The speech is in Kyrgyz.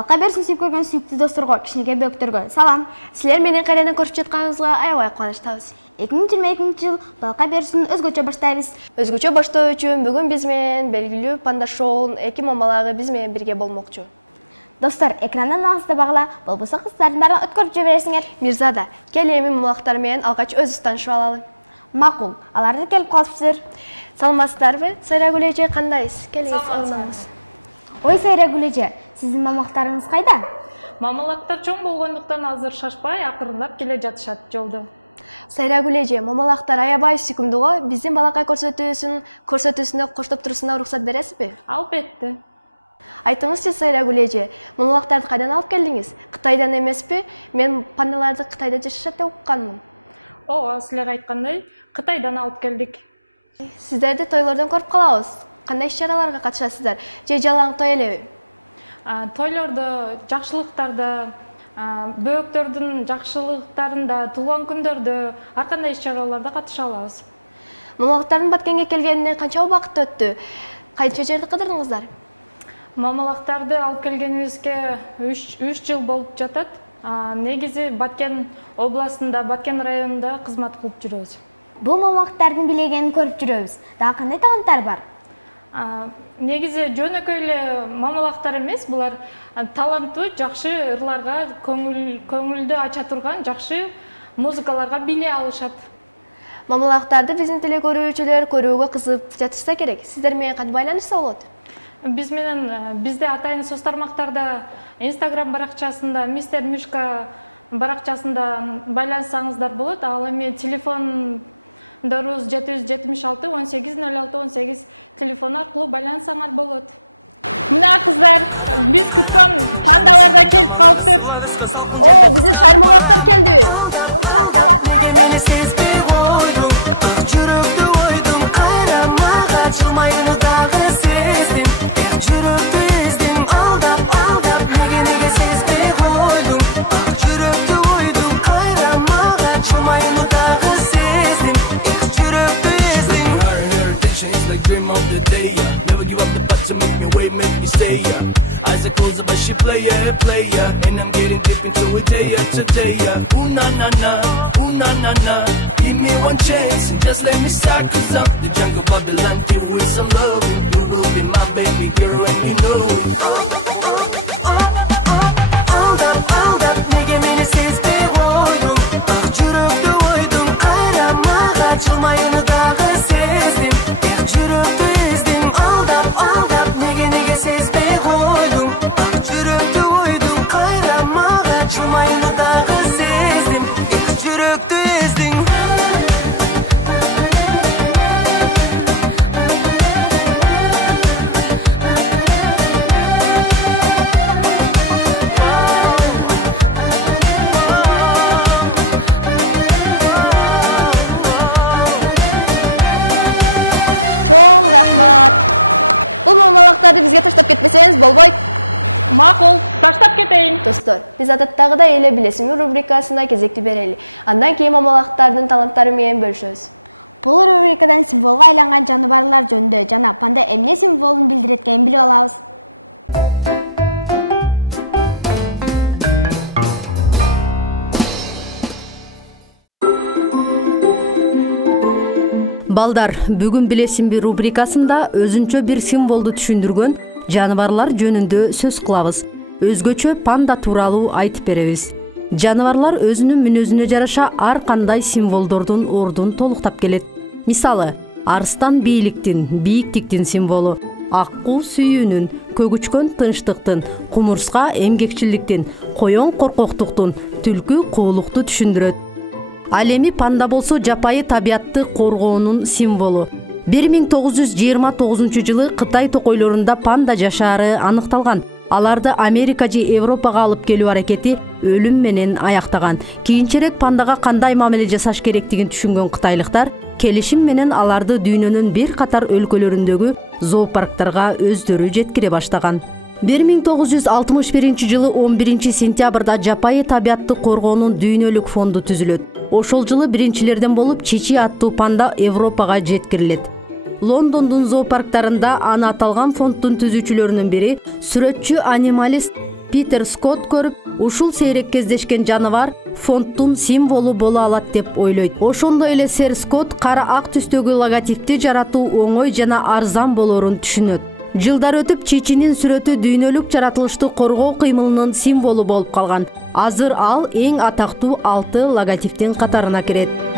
Балка берсин сүйүп көргөн сүйүктүү досторго, кичинекей бөктөргө салам. Силер менен кайрадан көрүп жатканыбызга аябай кубанычтабыз. 2022 жыл Балка берсин өзгөчө баштайбыз. Өзгөчө баштоо үчүн бүгүн биз менен белгилүү Панда шоунун эки мамалыгы биз менен бирге болмокчу. Достор, экрандан алыста багыла, болбосо кыздардын баарын өткөрүп жибересиңер. Мирзада, кел эми мамалыктар менен алгач өзүбүз таанышып алалы. Макул, аларды келип калыпсыздар. Саламатсыздарбы? Сайрагүл эже кандайсыз? Келиңиз, орнуңуз. Ой Сайрагүл эже, сиздин мамалыктарыңыз кайда? Мамалактар чоң болгондуктан азыр шашпай акырындап келе жатышат жолдо. Сайрагүл эже, мамалыктар аябай сүйкүмдүү го. Биздин балакай көрсөтүүсүндө коштоп турусуна уруксат бересизби? Албетте. Айтыңызчы Сайрагүл эже, мамалыктарды кайдан алып келдиңиз? Кытайдан эмеспи? Мен пандаларды Кытайда жашашат деп укканмын. Ооба, силер айткандай, Кытайдан алып келдик. Сиздерди тойлордон көрүп калабыз. Кандай иш-чараларга катышасыздар? Же жалаң той элеби? Тойлордо, жакшылыктарда, бөөктөрдүн жакшылыктарында, туулган күндөрдө, ар кандай иш-чараларда катыша алабыз. Мамалыктардын Баткенге келгенине канча убакыт өттү? Кайча жерди кыдырдыңыздар? Мамалактарды алып келгенибизге 3 жыл болуп жатат. Негизи Баткен областында, Баткен районунда кызмат кылып жүрөбүз. Бул мамалыктардын билегенин көрүп жүрөбүз. Дагы кандай таланттар бар? Негизи жөнөкөй эле мамалактар эмес, булар таланттуу, жакшы ырларга көңүлдү ача турган жакшы музыкаларга биле алышат. Мамалыктарды биздин телекөрүүчүлөр көрүүгө кызыгып жатышса керек. Сиздер менен кантип байланышса болот? Бизде атайын соц тармактарда, Instagram баракчасында, Мистер Мишка баракчасында байланышсаңыздар болот. Ал эми телефондорубуз 776 18 06 18 телефон аркылуу байланышсаңар болот. Мына кыздар, биз күткөн пандалар да келип калыптыр. О, биздин шайыр мамалыктар келди. Give me one chance and just let me start, 'cause I'm the jungle Babylon, curious of love. You will be my baby girl and you know. Чоң рахмат. Бул мамалыктарды бизге таштап кетпесеңиз болбойт. Макул, таштап кетейин. Достор, биз адаттагыдай эле билесизби рубрикасына кезекти берели. Андан кийин мамалыктардын таланттары менен бөлүшөбүз. Бул рубрикадан символго айланган жаныбарлар жөнүндө жана панда эмне символун билдирет экенин билип алабыз. Балдар, бүгүн билесимби рубрикасында өзүнчө бир символду түшүндүргөн жаныбарлар жөнүндө сөз кылабыз. Өзгөчө панда тууралуу айтып беребиз. Жаныбарлар өзүнүн мүнөзүнө жараша ар кандай символдордун ордун толуктап келет. Мисалы, арстан бийиктиктин символу, аккуу сүйүүнүн, көгүчкөн тынчтыктын, кумурска эмгекчилдиктин, коён коркоктуктун, түлкү куулукту түшүндүрөт. Ал эми панда болсо жапайы табиятты коргоонун символу. 1929 жылы Кытай токойлорунда панда жашаары аныкталган. Аларды Америка же Европага алып келүү аракети өлүм менен аяктаган. Кийинчерээк пандага кандай мамиле жасаш керектигин түшүнгөн кытайлыктар келишим менен аларды дүйнөнүн бир катар өлкөлөрүндөгү зоопарктарга өздөрү жеткире баштаган. 1961 жылы 11 сентябрда жапайы табиятты коргоонун дүйнөлүк фонду түзүлөт. Ошол жылы биринчилерден болуп Чичи аттуу панда Европага жеткирилет. Лондондун зоопарктарында аны аталган фонддун түзүүчүлөрүнүн бири сүрөтчү анималист Питер Скотт көрүп, ушул сейрек кездешкен жаныбар фонддун символу боло алат деп ойлойт. Ошондой эле сэр Скотт кара ак түстөгү логотипти жаратуу оңой жана арзан болоорун түшүнөт. Жылдар өтүп чичинин сүрөтү дүйнөлүк жаратылышты коргоо кыймылынын символу болуп калган. Азыр ал эң атактуу 6 логотиптин катарына кирет.